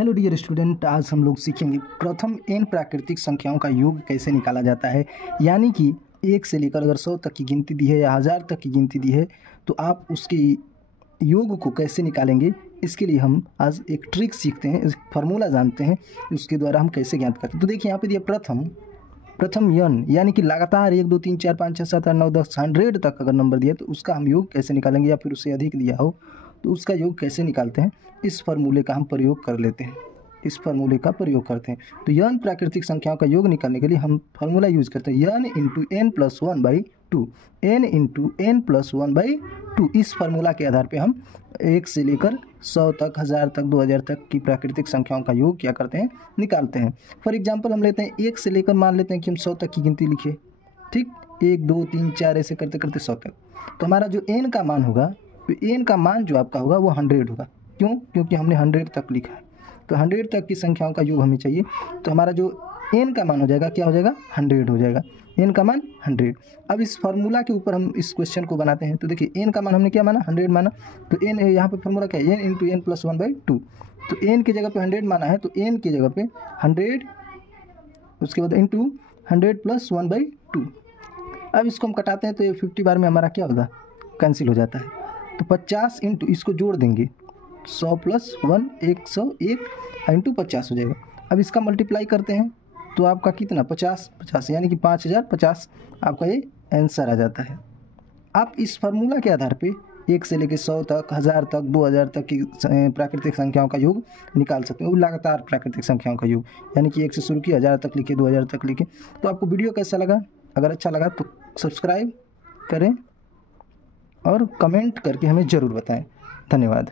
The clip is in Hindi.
हेलो डियर स्टूडेंट, आज हम लोग सीखेंगे प्रथम n प्राकृतिक संख्याओं का योग कैसे निकाला जाता है। यानी कि 1 से लेकर अगर 100 तक की गिनती दी है या 1000 तक की गिनती दी है तो आप उसके योग को कैसे निकालेंगे। इसके लिए हम आज एक ट्रिक सीखते हैं, एक फार्मूला जानते हैं, उसके द्वारा हम कैसे ज्ञात करते हैं। तो देखिए यहाँ पे दिया प्रथम n, यानी कि लगातार 1 2 3 4 5 6 7 8 9 10 100 तक अगर नंबर दिया तो उसका हम योग कैसे निकालेंगे, या फिर उससे अधिक दिया हो तो उसका योग कैसे निकालते हैं। इस फार्मूले का हम प्रयोग कर लेते हैं, इस फार्मूले का प्रयोग करते हैं। तो n प्राकृतिक संख्याओं का योग निकालने के लिए हम फार्मूला यूज करते हैं n into n plus 1/2, n into n plus 1/2। इस फार्मूला के आधार पे हम 1 से लेकर 100 तक, 1000 तक, 2000 तक की प्राकृतिक संख्याओं का योग क्या करते हैं, निकालते हैं। फॉर एग्जांपल हम लेते हैं 1 से लेकर, मान लेते हैं कि हम 100 तक की गिनती लिखे, ठीक, 1 2 3 4 ऐसे करते करते 100 तक। तो हमारा जो n का मान होगा, तो n का मान जो आपका होगा वो 100 होगा। क्यों? क्योंकि हमने 100 तक लिखा है, तो 100 तक की संख्याओं का योग हमें चाहिए। तो हमारा जो n का मान हो जाएगा, क्या हो जाएगा, 100 हो जाएगा, n का मान 100। अब इस फार्मूला के ऊपर हम इस क्वेश्चन को बनाते हैं। तो देखिए n का मान हमने क्या माना, 100 माना, तो n यहाँ पे फार्मूला क्या है, n इंटू n प्लस 1/2। तो n की जगह पे 100 माना है, तो n की जगह पे 100, उसके बाद इंटू 100 प्लस 1/2। अब इसको हम कटाते हैं तो ये 50 बार में हमारा क्या होगा, कैंसिल हो जाता है। तो 50 इंटू, इसको जोड़ देंगे, 100 प्लस 1 101 इंटू 50 हो जाएगा। अब इसका मल्टीप्लाई करते हैं तो आपका कितना, 50 यानी कि 5050 आपका ये आंसर आ जाता है। आप इस फार्मूला के आधार पे 1 से लेकर 100 तक, 1000 तक, 2000 तक की प्राकृतिक संख्याओं का योग निकाल सकते हैं। वो लगातार प्राकृतिक संख्याओं का योग, यानी कि 1 से शुरू किए, 1000 तक लिखे, 2000 तक लिखे। तो आपको वीडियो कैसा लगा? अगर अच्छा लगा तो सब्सक्राइब करें और कमेंट करके हमें ज़रूर बताएं। धन्यवाद।